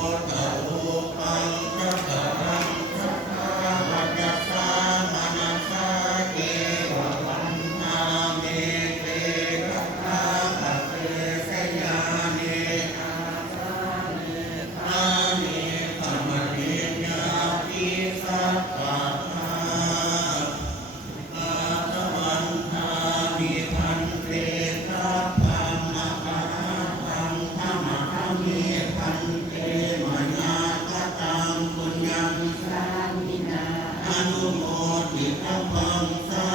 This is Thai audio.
ตอุปังคตรังสัทธาวัจสามนัสสะเกวะวันนาเมเตกัตถาปะเทสยาเนอาสาเนอาเนธรรมเนญาติสัพพะทาอาตวันทามิพันเตสัพพะมะคาทังธรรมะเมพันเตมญาคตังปุญญังสามินาอนุโมทิตพังสา